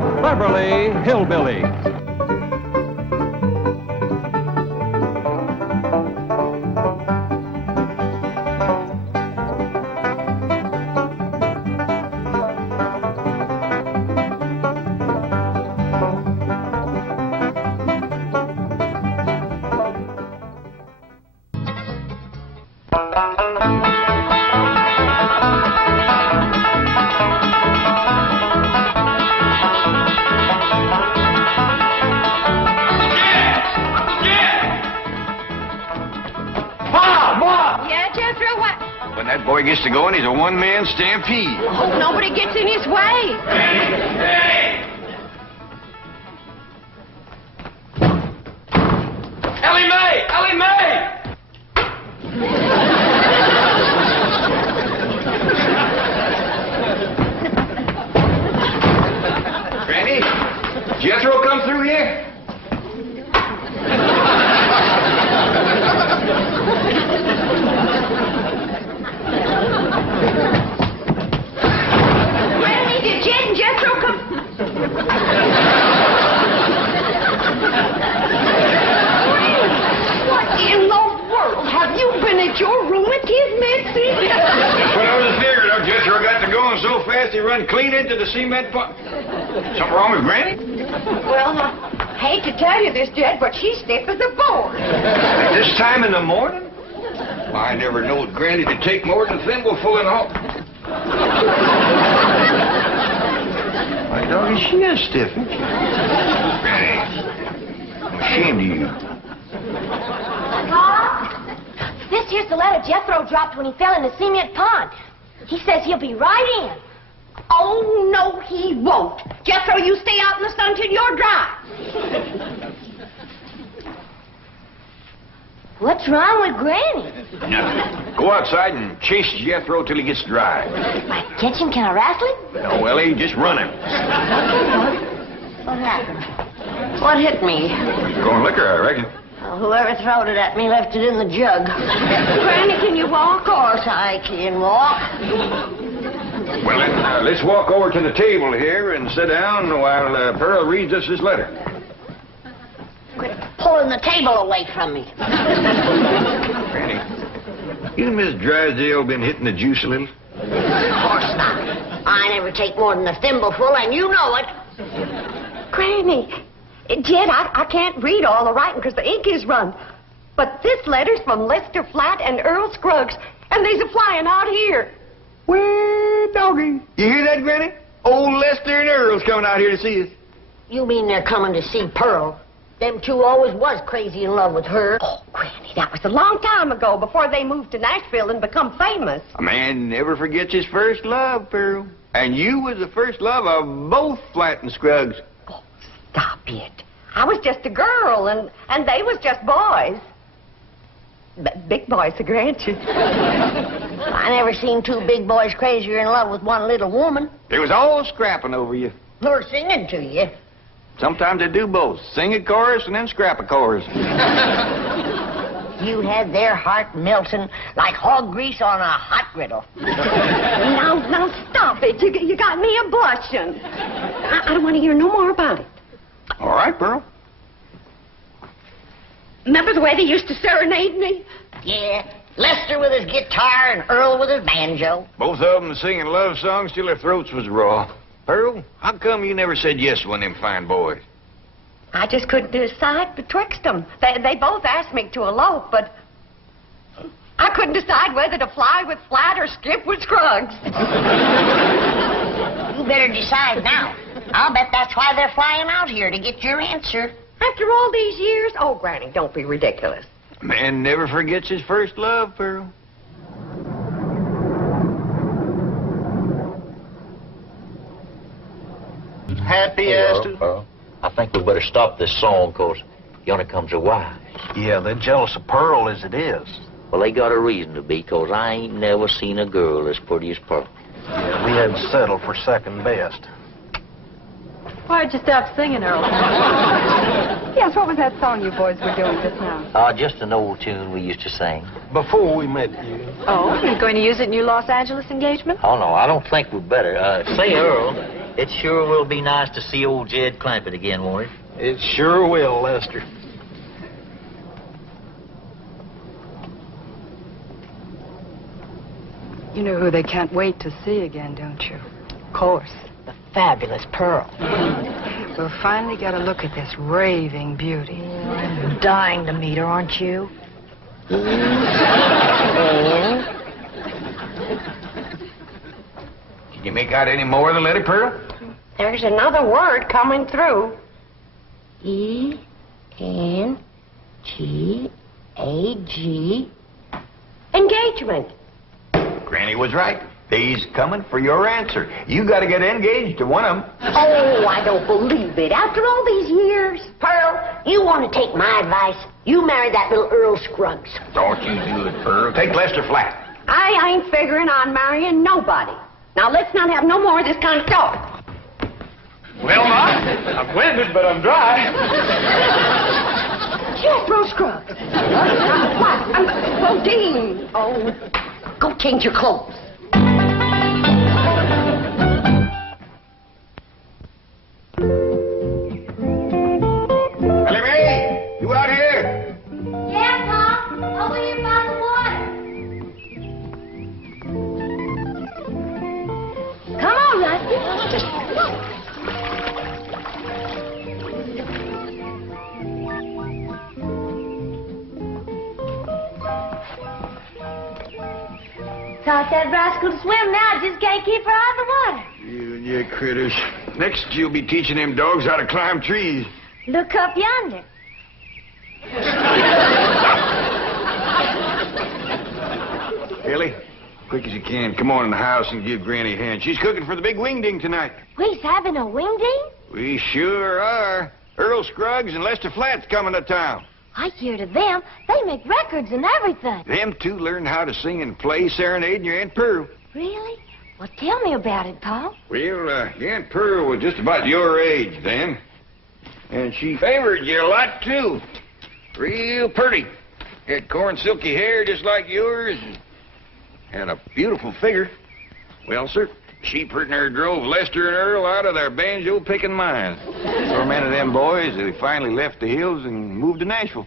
the Beverly Hillbillies. That boy gets to go and he's a one-man stampede. Hope nobody gets in his way. Hey! Ellie Mae! Ellie Mae! Granny, Jethro come through here? Your room with his message? That's what I was figuring. Our Jethro got to going so fast he run clean into the cement pot. Something wrong with Granny? Well, I hate to tell you this, Jed, but she's stiff as a board. At this time in the morning? I never knowed Granny to take more than a thimbleful and all. My doggy, she is stiff, isn't she? Granny, I'm ashamed of you. This here's the letter Jethro dropped when he fell in the cement pond. He says he'll be right in. Oh, no, he won't. Jethro, you stay out in the sun till you're dry. What's wrong with Granny? Nothing. Go outside and chase Jethro till he gets dry. If I catch him, can I wrestle him? No, Ellie, just run him. What happened? What hit me? Going liquor, I reckon. Well, whoever throwed it at me left it in the jug. Granny, can you walk? Of course I can walk. Well, then, let's walk over to the table here and sit down while Pearl reads us his letter. Quit pulling the table away from me. Granny, you and Miss Drysdale been hitting the juice a little? Of course not. I never take more than a thimbleful, and you know it. Granny, Jed, I can't read all the writing because the ink is run. But this letter's from Lester Flatt and Earl Scruggs, and they's a-flying out here. Well, doggy. You hear that, Granny? Old Lester and Earl's coming out here to see us. You mean they're coming to see Pearl? Them two always was crazy in love with her. Oh, Granny, that was a long time ago, before they moved to Nashville and become famous. A man never forgets his first love, Pearl. And you was the first love of both Flatt and Scruggs. Oh, stop it. I was just a girl, and they was just boys. Big boys, I grant you. I never seen two big boys crazier in love with one little woman. They was all scrapping over you. Or singing to you. Sometimes they do both. Sing a chorus and then scrap a chorus. You had their heart melting like hog grease on a hot griddle. Now, stop it. You got me a blushing. I don't want to hear no more about it. All right, Pearl. Remember the way they used to serenade me? Yeah, Lester with his guitar and Earl with his banjo. Both of them singing love songs till their throats was raw. Pearl, how come you never said yes to one of them fine boys? I just couldn't decide betwixt them. They both asked me to elope, but I couldn't decide whether to fly with Flatt or skip with Scruggs. You better decide now. I'll bet that's why they're flying out here, to get your answer. After all these years? Oh, Granny, don't be ridiculous. A man never forgets his first love, Pearl. Happy as to... I think we better stop this song, because yonder comes her wife. Yeah, they're jealous of Pearl as it is. Well, they got a reason to be, because I ain't never seen a girl as pretty as Pearl. Yeah, we had to settle for second best. Why'd you stop singing, Earl? Yes, what was that song you boys were doing just now? Just an old tune we used to sing. Before we met you. Oh, you're going to use it in your Los Angeles engagement? Oh, no, I don't think we'd better. Say, Earl, It sure will be nice to see old Jed Clampett again, won't it? It sure will, Lester. You know who they can't wait to see again, don't you? Of course, the fabulous Pearl. We'll finally get a look at this raving beauty. You're dying to meet her, aren't you? Can you make out any more of the letter, Pearl? There's another word coming through. E-N-G-A-G. Engagement. Granny was right. He's coming for your answer. You got to get engaged to one of them. Oh, I don't believe it. After all these years. Pearl, you want to take my advice? You marry that little Earl Scruggs. Don't you do it, Pearl. Take Lester Flat. I ain't figuring on marrying nobody. Now, let's not have no more of this kind of talk. Well, Ma, I'm winded, but I'm dry. Jethro Scruggs. What? Bodine. Oh, go change your clothes. Ellie Mae, you out here? Yeah, Pop. Over here by the water. Come on, Rusty. Taught that rascal to swim now. I just can't keep her out of the water. You and your critters. Next, you'll be teaching them dogs how to climb trees. Look up yonder. Ellie, quick as you can, come on in the house and give Granny a hand. She's cooking for the big Wingding tonight. We's having a wingding? We sure are. Earl Scruggs and Lester Flat's coming to town. I hear to them, they make records and everything. Them two learned how to sing and play serenading your Aunt Pearl. Really? Well, tell me about it, Pa. Well, your Aunt Pearl was just about your age then. And she favored you a lot, too. Real pretty. Had corn silky hair just like yours and had a beautiful figure. Well, sir, she pretty near drove Lester and Earl out of their banjo-picking minds. So many of them boys, they finally left the hills and moved to Nashville.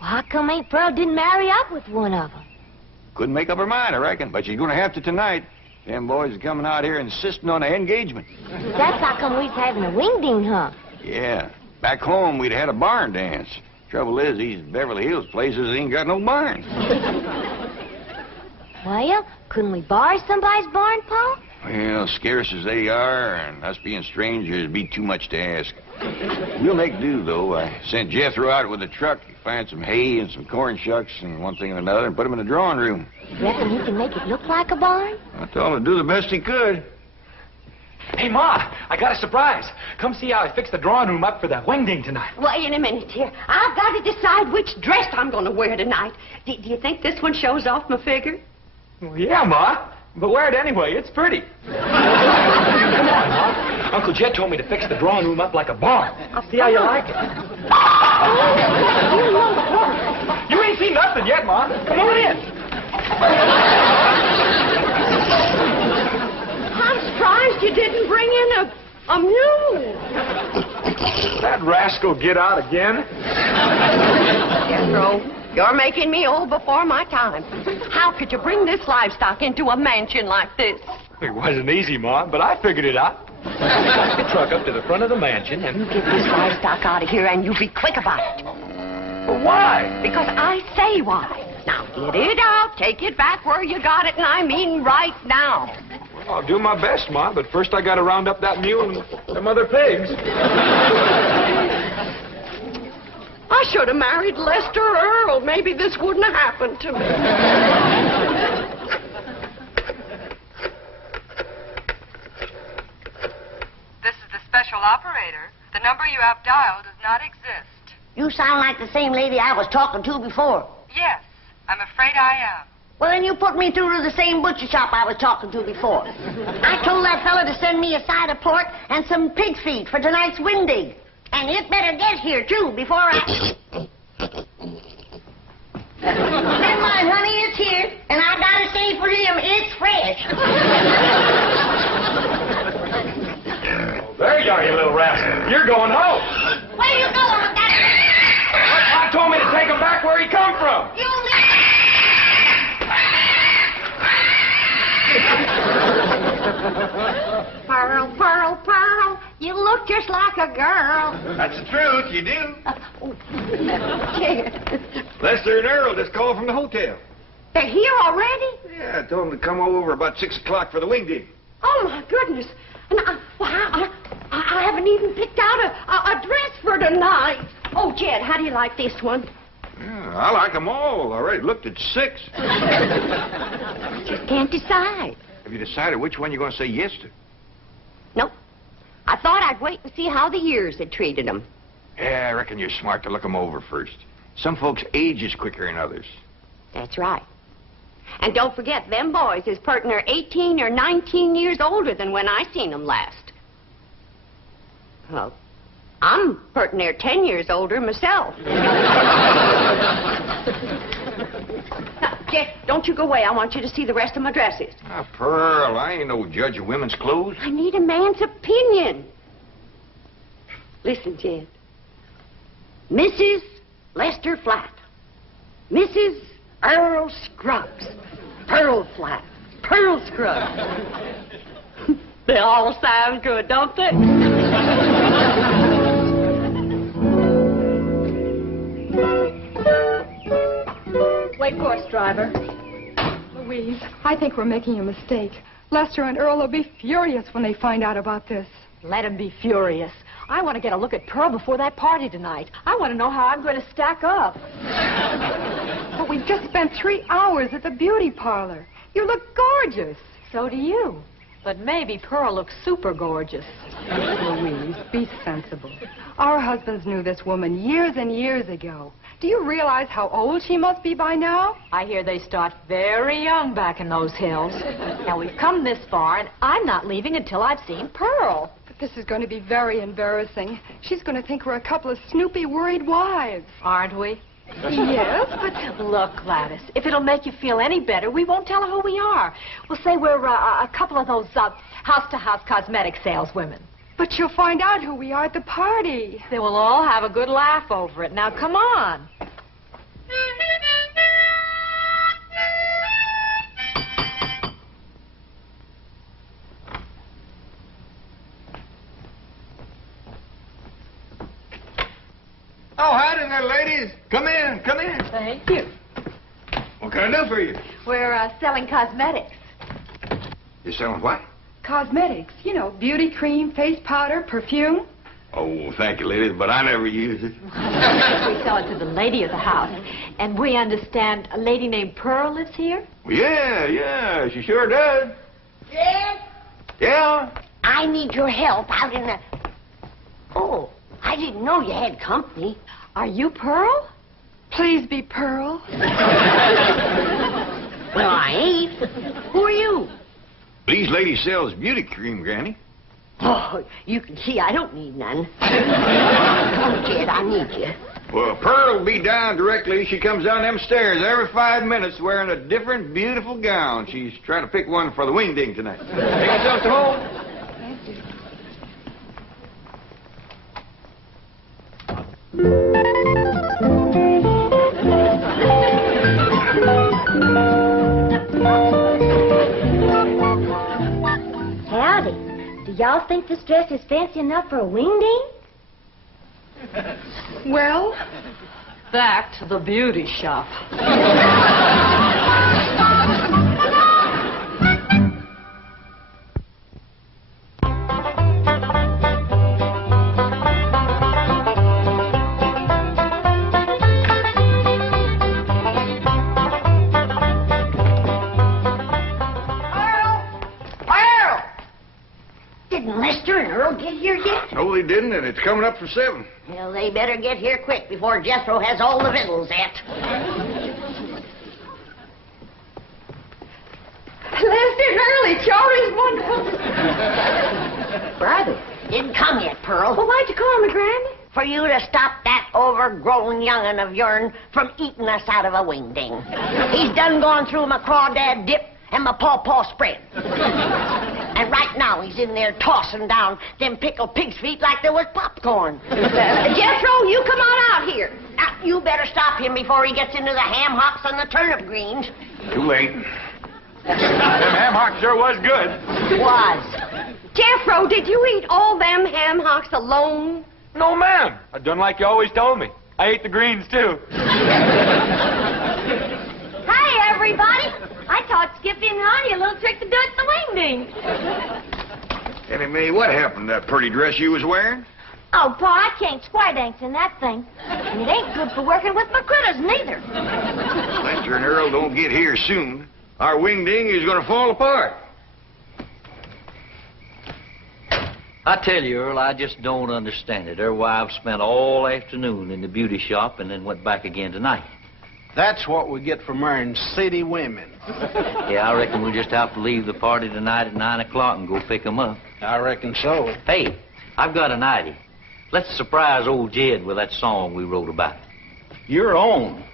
Well, how come Aunt Pearl didn't marry up with one of them? Couldn't make up her mind, I reckon, but she's going to have to tonight. Them boys are coming out here insisting on an engagement. That's how come we's having a wingding, huh? Yeah. Back home, we'd had a barn dance. Trouble is, these Beverly Hills places ain't got no barns. Well, couldn't we borrow somebody's barn, Pa? Well, scarce as they are, and us being strangers, it'd be too much to ask. We'll make do, though. I sent Jethro out with a truck to find some hay and some corn shucks and one thing and another and put them in the drawing room. You reckon he can make it look like a barn? I told him to do the best he could. Hey, Ma, I got a surprise. Come see how I fixed the drawing room up for the Wingding tonight. Wait a minute here. I've got to decide which dress I'm going to wear tonight. Do you think this one shows off my figure? Well, yeah, Ma. But wear it anyway. It's pretty. Come on, Ma. Uncle Jed told me to fix the drawing room up like a barn. I'll see how you like it. You ain't seen nothing yet, Ma. Come on in. I'm surprised you didn't bring in a mule. That rascal get out again? Jethro, you're making me old before my time. How could you bring this livestock into a mansion like this? It wasn't easy, Ma, but I figured it out. I took the truck up to the front of the mansion and... You get this livestock out of here and you be quick about it. Well, why? Because I say why. Now, get it out, take it back where you got it, and I mean right now. Well, I'll do my best, Ma, but first I gotta round up that mule and them other pigs. I should have married Lester Earl. Maybe this wouldn't have happened to me. This is the special operator. The number you have dialed does not exist. You sound like the same lady I was talking to before. Yes, I'm afraid I am. Well, then you put me through to the same butcher shop I was talking to before. I told that fella to send me a side of pork and some pig's feet for tonight's wingding. And it better get here, too, before I... Never mind, honey, it's here. And I gotta say for him, it's fresh. you little rascal. You're going home. Where are you going with that? Pop told me to take him back where he come from. You Pearl, Pearl, Pearl, you look just like a girl. That's the truth, you do. Kid. Lester and Earl just called from the hotel. They're here already? Yeah, I told them to come over about 6 o'clock for the Wingding. Oh, my goodness. And I haven't even picked out a dress for tonight. Oh, Jed, how do you like this one? Yeah, I like them all. I already looked at 6. Just can't decide. Have you decided which one you're going to say yes to? Nope. I thought I'd wait and see how the years had treated them. Yeah, I reckon you're smart to look them over first. Some folks age is quicker than others. That's right. And don't forget, them boys is pertin' are 18 or 19 years older than when I seen them last. Well, I'm pertin' near 10 years older myself. Now, Jeff, don't you go away. I want you to see the rest of my dresses. Ah, Pearl, I ain't no judge of women's clothes. I need a man's opinion. Listen, Jed. Mrs. Lester Flat. Mrs. Earl Scruggs. Pearl Flat. Pearl Scruggs. They all sound good, don't they? Wait for us, driver. Louise, I think we're making a mistake. Lester and Earl will be furious when they find out about this. Let him be furious. I want to get a look at Pearl before that party tonight. I want to know how I'm going to stack up. But we've just spent 3 hours at the beauty parlor. You look gorgeous. So do you. But maybe Pearl looks super gorgeous. Louise, be sensible. Our husbands knew this woman years and years ago. Do you realize how old she must be by now? I hear they start very young back in those hills. Now, we've come this far, and I'm not leaving until I've seen Pearl. But this is going to be very embarrassing. She's going to think we're a couple of snoopy, worried wives. Aren't we? Yes, but... Look, Gladys, if it'll make you feel any better, we won't tell her who we are. We'll say we're a couple of those house-to-house cosmetic saleswomen. But she'll find out who we are at the party. They will all have a good laugh over it. Now, come on. Oh, howdy there, ladies. Come in, come in. Thank you. What can I do for you? We're selling cosmetics. You're selling what? Cosmetics, you know, beauty cream, face powder, perfume. Oh, thank you, ladies, but I never use it. We sell it to the lady of the house. And we understand a lady named Pearl lives here? Well, yeah, she sure does. Jed, Yeah? I need your help out in the... Oh, I didn't know you had company. Are you Pearl? Please be Pearl. Well, I ain't. Who are you? These ladies sells beauty cream, Granny. Oh, you can see I don't need none. Come, Jed, I need you. Well, Pearl will be down directly. She comes down them stairs every 5 minutes wearing a different beautiful gown. She's trying to pick one for the Wingding tonight. Take yourself to home. Howdy. Do y'all think this dress is fancy enough for a Wingding? Well, Back to the beauty shop. Didn't Lester and Earl get here yet? No, they didn't, and it's coming up for 7. Well, they better get here quick before Jethro has all the victuals at. Lester and Earl, it sure is wonderful. Brother, didn't come yet, Pearl. Well, why'd you call me, Granny? For you to stop that overgrown young'un of yourn from eating us out of a Wingding. He's done gone through my crawdad dip and my pawpaw spread. And right now he's pigs in there tossing down them pickled pig's feet like there was popcorn. Jethro, you come on out here. Now, you better stop him before he gets into the ham hocks and the turnip greens. Too late. Them ham hocks sure was good. Was. Jethro, did you eat all them ham hocks alone? No, ma'am. I done like you always told me. I ate the greens, too. Hi, everybody. I taught Skippy and Ronnie a little trick to do at the Wingding. Annie Mae, what happened to that pretty dress you was wearing? Oh, Pa, I can't square dance in that thing. And it ain't good for working with my critters, neither. Lester and Earl don't get here soon. Our Wingding is going to fall apart. I tell you, Earl, I just don't understand it. Their wives spent all afternoon in the beauty shop and then went back again tonight. That's what we get for marrying city women. Yeah, I reckon we'll just have to leave the party tonight at 9 o'clock and go pick them up. I reckon so. Hey, I've got an idea. Let's surprise old Jed with that song we wrote about. Your own.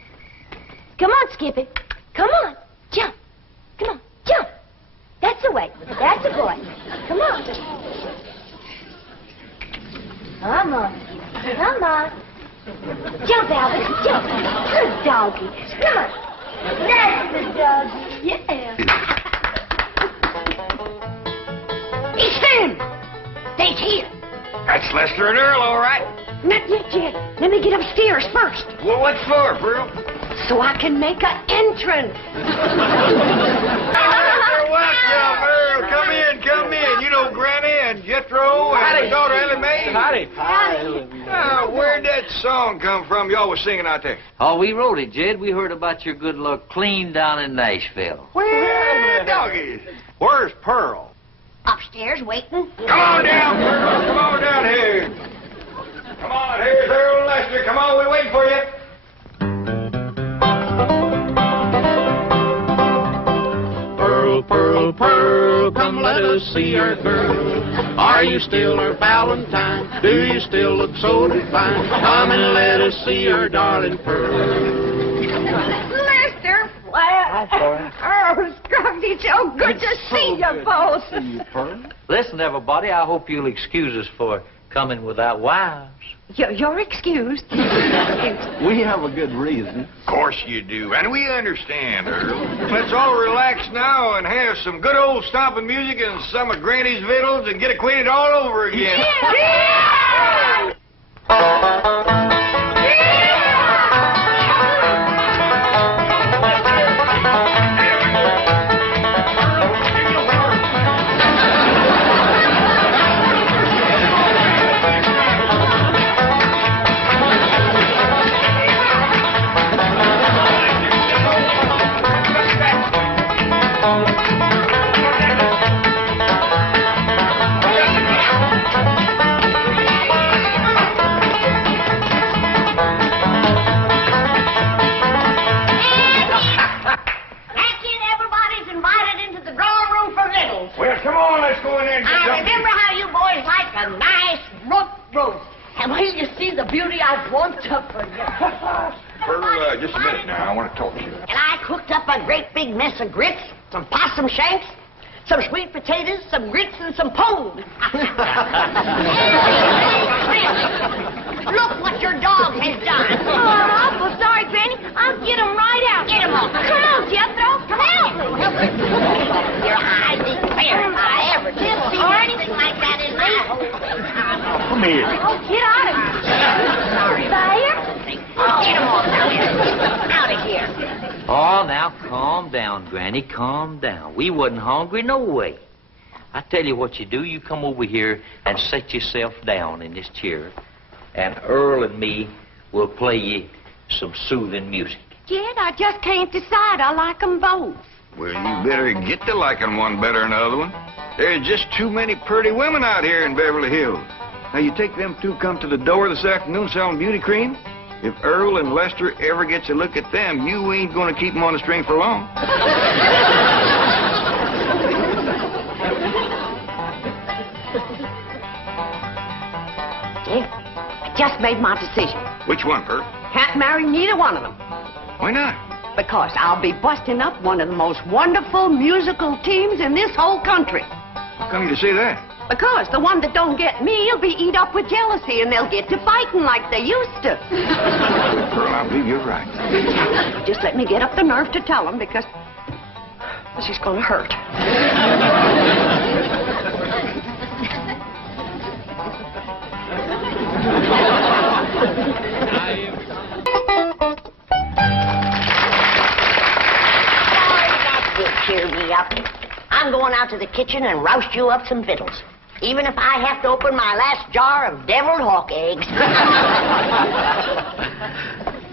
Come on, Skippy. Come on. Jump. Come on. Jump. That's the way. That's the boy. Come on. Come on. Come on. Jump, Albert. Jump. Good doggy. Come on. That's the doggy. Yeah. It's them. They's here. That's Lester and Earl, all right. Not yet, Jed. Let me get upstairs first, Well, what for, Pearl? so I can make an entrance. Welcome, Earl. Come in, come in. You know Granny and Jethro and Howdy. the daughter Ellie Mae? Howdy. Where'd that song come from y'all was singing out there? Oh, we wrote it, Jed. We heard about your good luck clean down in Nashville. Where doggies? Where's Pearl? Upstairs waiting. Come on down, Pearl. Come on down here. Come on, here's Earl and Lester. Come on, we're waiting for you. Pearl, Pearl, Pearl, come let us see our girl. Are you still her Valentine? Do you still look so divine? Come and let us see our darling Pearl. Lester, oh, Scruffy, so good to see you both. Listen, everybody, I hope you'll excuse us for coming without wives. You're excused. We have a good reason. Of course you do, and we understand, Earl. Let's all relax now and have some good old stomping music and some of Granny's victuals and get acquainted all over again. Yeah. Well, come on, let's go in there and get I something. remember how you boys like a nice roast. And when you see the beauty I've warmed up for you. Pearl, just a minute now. I want to talk to you. And I cooked up a great big mess of grits, some possum shanks, some sweet potatoes, some grits, and some pone. Look what your dog has done. Oh, I'm awful sorry, Granny. I'll get him right out. Get him off. Come on, Jethro. Come on. Your eyes declare if I ever did see anything like that in my whole Come here. Oh, get out of here. There. Get him off now. Out of here. Oh, now calm down, Granny, calm down. We wasn't hungry no way. I tell you what you do. You come over here and set yourself down in this chair, and Earl and me will play you some soothing music. Jed, I just can't decide. I like them both. Well, you better get to liking one better than the other one. There's just too many pretty women out here in Beverly Hills. Now, you take them two come to the door this afternoon selling beauty cream. If Earl and Lester ever gets a look at them, you ain't going to keep them on the string for long. Jed, I just made my decision. Which one, Pearl? Can't marry neither one of them. Why not? Because I'll be busting up one of the most wonderful musical teams in this whole country. How come you to say that? Because the one that don't get me will be eat up with jealousy, and they'll get to fighting like they used to. Pearl, I believe you're right. Just let me get up the nerve to tell them, because this is going to hurt. That did cheer me up. I'm going out to the kitchen and roust you up some victuals. Even if I have to open my last jar of deviled hawk eggs.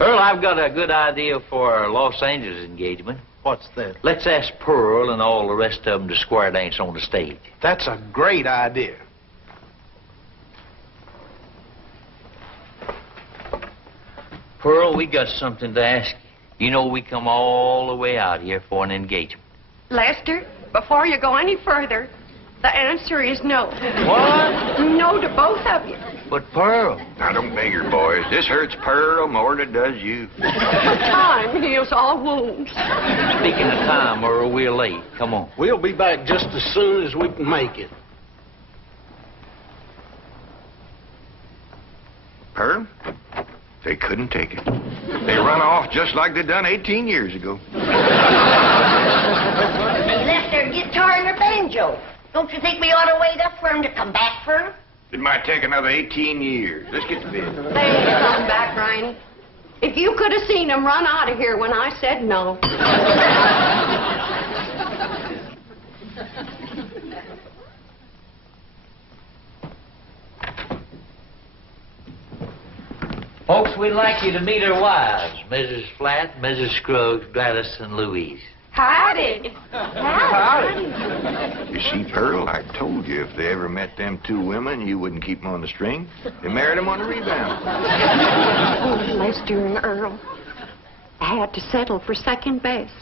Earl, I've got a good idea for our Los Angeles engagement. What's that? Let's ask Pearl and all the rest of them to square dance on the stage. That's a great idea. Pearl, we got something to ask you. You know we come all the way out here for an engagement. Lester, before you go any further, the answer is no. What? No to both of you. But Pearl. Now, don't beg her, boys. This hurts Pearl more than it does you. Time heals all wounds. Speaking of time, Earl, we're late. Come on. We'll be back just as soon as we can make it. Pearl, they couldn't take it. They run off just like they done 18 years ago. They left their guitar and their banjo. Don't you think we ought to wait up for them to come back for them? It might take another 18 years. Let's get to bed. They ain't coming back, Riney. If you could have seen them run out of here when I said no. Folks, we'd like you to meet our wives, Mrs. Flatt, Mrs. Scruggs, Gladys, and Louise. Howdy. You see, Pearl, I told you if they ever met them two women, you wouldn't keep them on the string. They married them on the rebound. Oh, Lester and Earl. I had to settle for second best.